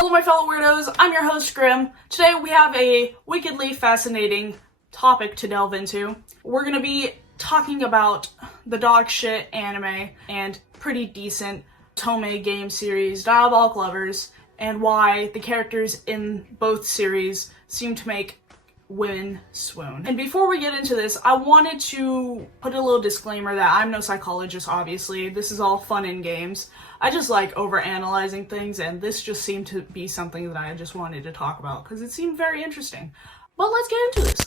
Hello my fellow weirdos, I'm your host Grim. Today we have a wickedly fascinating topic to delve into. We're gonna be talking about the dog shit anime and pretty decent Tomei game series, Diabolik Lovers, and why the characters in both series seem to make women swoon. And before we get into this, I wanted to put a little disclaimer that I'm no psychologist, obviously. This is all fun and games. I just like overanalyzing things, and this just seemed to be something that I just wanted to talk about because it seemed very interesting. But let's get into this.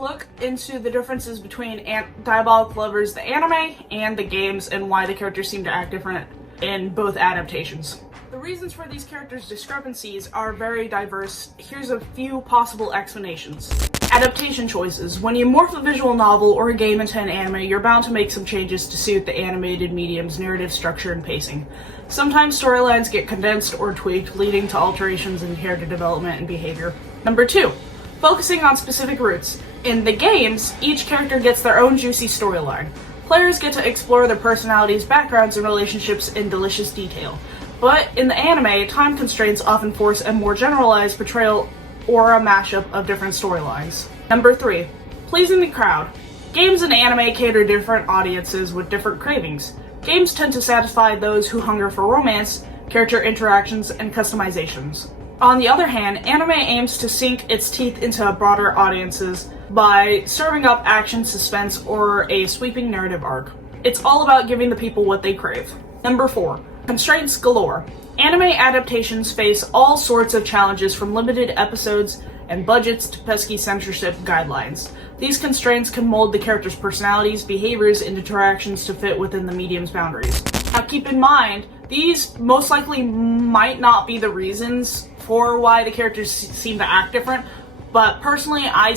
Look into the differences between Diabolik Lovers, the anime, and the games, and why the characters seem to act different in both adaptations. The reasons for these characters' discrepancies are very diverse. Here's a few possible explanations. Adaptation choices. When you morph a visual novel or a game into an anime, you're bound to make some changes to suit the animated medium's narrative structure and pacing. Sometimes storylines get condensed or tweaked, leading to alterations in character development and behavior. Number 2. Focusing on specific roots. In the games, each character gets their own juicy storyline. Players get to explore their personalities, backgrounds, and relationships in delicious detail. But in the anime, time constraints often force a more generalized portrayal or a mashup of different storylines. Number 3. Pleasing the crowd. Games and anime cater to different audiences with different cravings. Games tend to satisfy those who hunger for romance, character interactions, and customizations. On the other hand, anime aims to sink its teeth into broader audiences by serving up action, suspense, or a sweeping narrative arc. It's all about giving the people what they crave. Number 4. Constraints galore. Anime adaptations face all sorts of challenges, from limited episodes and budgets to pesky censorship guidelines. These constraints can mold the characters' personalities, behaviors, and interactions to fit within the medium's boundaries. Now keep in mind, these most likely might not be the reasons for why the characters seem to act different, but personally, I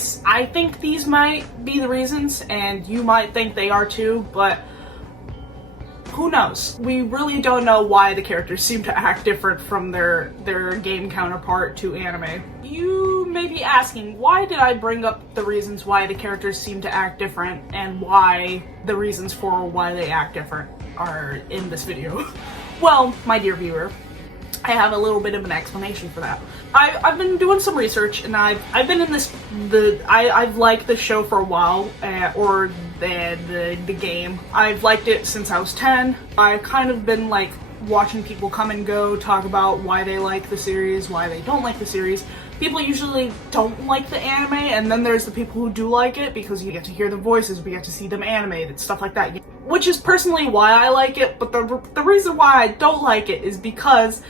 think these might be the reasons, and you might think they are too, but who knows? We really don't know why the characters seem to act different from their game counterpart to anime. You may be asking, why did I bring up the reasons why the characters seem to act different, and why the reasons for why they act different are in this video? Well, my dear viewer, I have a little bit of an explanation for that. I've been doing some research, and I've been in I've liked this show for a while, or the game. I've liked it since I was 10. I've kind of been like watching people come and go, talk about why they like the series, why they don't like the series. People usually don't like the anime, and then there's the people who do like it because you get to hear the voices, we get to see them animated, stuff like that. Which is personally why I like it, but the reason why I don't like it is because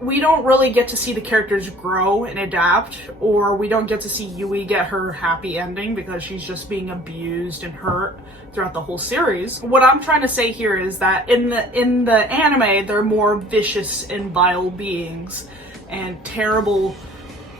we don't really get to see the characters grow and adapt, or we don't get to see Yui get her happy ending because she's just being abused and hurt throughout the whole series. What I'm trying to say here is that in the anime, they're more vicious and vile beings and terrible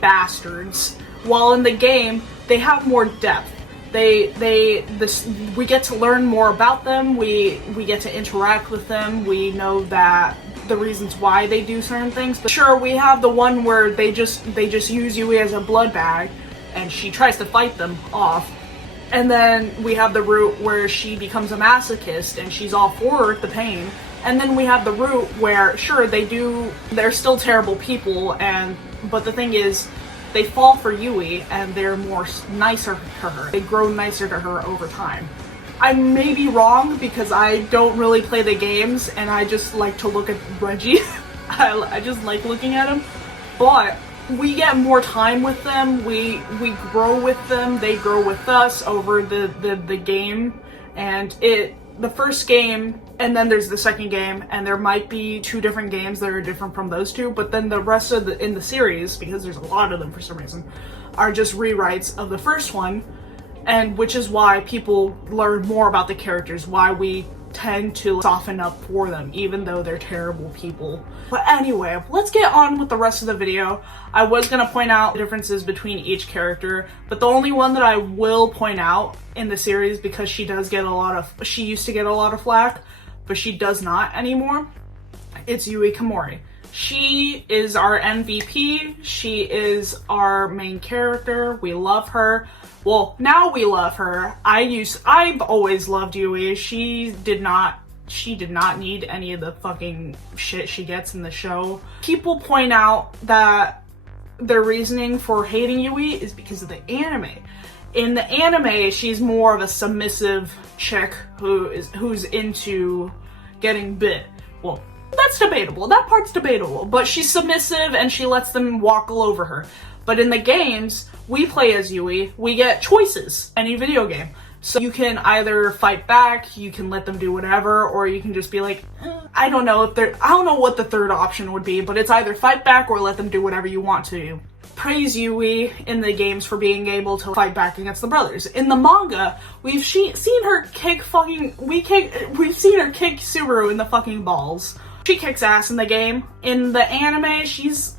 bastards, while in the game, they have more depth. We get to learn more about them, we get to interact with them, we know that the reasons why they do certain things. But sure, we have the one where they just use Yui as a blood bag, and she tries to fight them off. And then we have the route where she becomes a masochist and she's all for the pain. And then we have the route where, sure, they're still terrible people, but the thing is, they fall for Yui and they're nicer to her. They grow nicer to her over time. I may be wrong because I don't really play the games and I just like to look at Reggie. I just like looking at him. But we get more time with them, we grow with them, they grow with us over the game. And the first game, and then there's the second game, and there might be 2 different games that are different from those 2, but then the rest of in the series, because there's a lot of them for some reason, are just rewrites of the first one, and which is why people learn more about the characters, why we tend to soften up for them, even though they're terrible people. But anyway, let's get on with the rest of the video. I was gonna point out the differences between each character, but the only one that I will point out in the series, because she used to get a lot of flack, but she does not anymore, it's Yui Kamori. She is our MVP. She is our main character. We love her. Well, now we love her. I've always loved Yui. She did not need any of the fucking shit she gets in the show. People point out that their reasoning for hating Yui is because of the anime. In the anime, she's more of a submissive chick who's into getting bit. Well, that's debatable. That part's debatable. But she's submissive and she lets them walk all over her. But in the games, we play as Yui. We get choices. Any video game. So you can either fight back, you can let them do whatever, or you can just be like, I don't know what the third option would be, but it's either fight back or let them do whatever you want to. Praise Yui in the games for being able to fight back against the brothers. In the manga, we've seen her kick Subaru in the fucking balls. She kicks ass in the game. In the anime, she's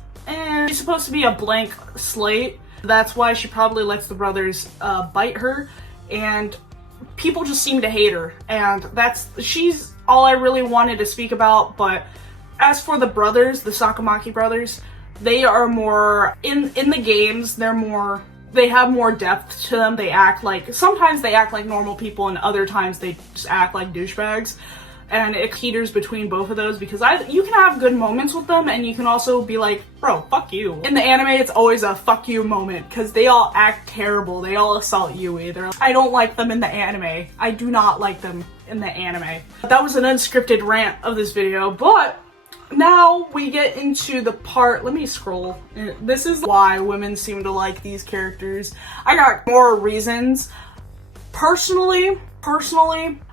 supposed to be a blank slate. That's why she probably lets the brothers bite her, and people just seem to hate her. And she's all I really wanted to speak about. But as for the brothers, the Sakamaki brothers, they are more in the games. They have more depth to them. Sometimes they act like normal people, and other times they just act like douchebags. And it teeters between both of those, because you can have good moments with them, and you can also be like, bro, fuck you. In the anime, it's always a fuck you moment, because they all act terrible. They all assault Yui. I don't like them in the anime. I do not like them in the anime. That was an unscripted rant of this video, but now we get into the part, let me scroll. This is why women seem to like these characters. I got more reasons. Personally,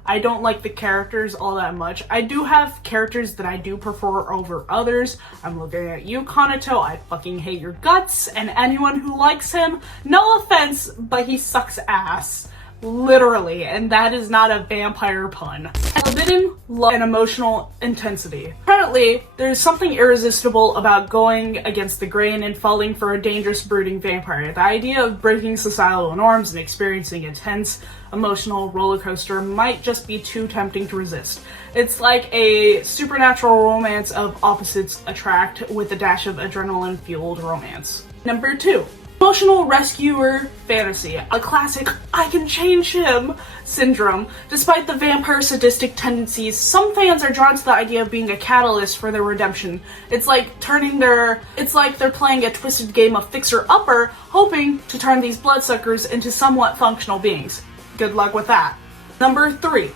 I don't like the characters all that much. I do have characters that I do prefer over others. I'm looking at you, Kanato. I fucking hate your guts, and anyone who likes him, no offense, but he sucks ass. Literally, and that is not a vampire pun. Forbidden love and emotional intensity. Apparently, there's something irresistible about going against the grain and falling for a dangerous brooding vampire. The idea of breaking societal norms and experiencing intense emotional roller coaster might just be too tempting to resist. It's like a supernatural romance of opposites attract with a dash of adrenaline-fueled romance. Number 2. Emotional rescuer fantasy, a classic I can change him syndrome. Despite the vampire sadistic tendencies, some fans are drawn to the idea of being a catalyst for their redemption. It's like they're playing a twisted game of fixer-upper, hoping to turn these bloodsuckers into somewhat functional beings. Good luck with that. Number 3.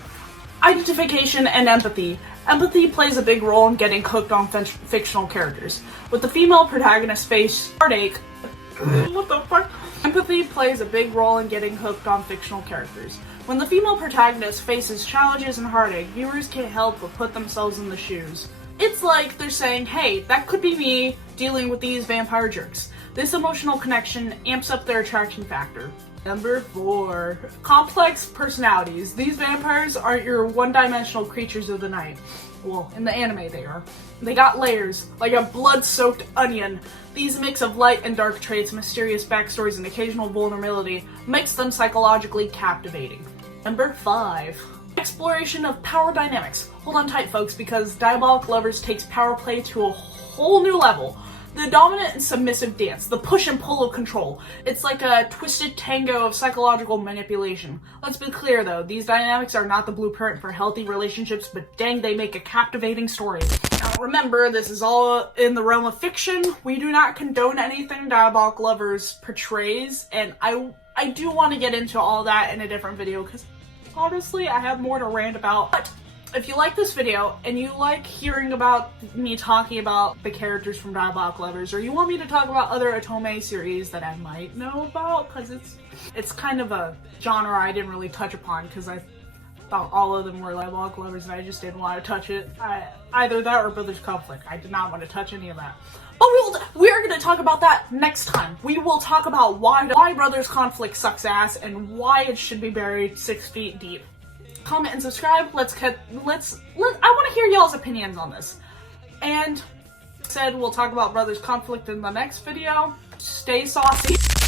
Identification and empathy. Empathy plays a big role in getting hooked on fictional characters. With the female protagonist face heartache, what the fuck? Empathy plays a big role in getting hooked on fictional characters. When the female protagonist faces challenges and heartache, viewers can't help but put themselves in the shoes. It's like they're saying, hey, that could be me dealing with these vampire jerks. This emotional connection amps up their attraction factor. Number 4. Complex personalities. These vampires aren't your one-dimensional creatures of the night. Well, in the anime they are. They got layers, like a blood-soaked onion. These mix of light and dark traits, mysterious backstories, and occasional vulnerability makes them psychologically captivating. Number 5. Exploration of power dynamics. Hold on tight, folks, because Diabolik Lovers takes power play to a whole new level. The dominant and submissive dance, the push and pull of control. It's like a twisted tango of psychological manipulation. Let's be clear though, these dynamics are not the blueprint for healthy relationships, but dang, they make a captivating story. Now remember, this is all in the realm of fiction. We do not condone anything Diabolik Lovers portrays, and I do want to get into all that in a different video, because honestly, I have more to rant about. But if you like this video, and you like hearing about me talking about the characters from Diabolik Lovers, or you want me to talk about other Otome series that I might know about, because it's kind of a genre I didn't really touch upon, because I thought all of them were Diabolik Lovers, and I just didn't want to touch it. Either that or Brothers Conflict. I did not want to touch any of that. But we're going to talk about that next time. We will talk about why Brothers Conflict sucks ass, and why it should be buried 6 feet deep. comment and subscribe. I want to hear y'all's opinions on this. And said we'll talk about brothers conflict in the next video. Stay saucy.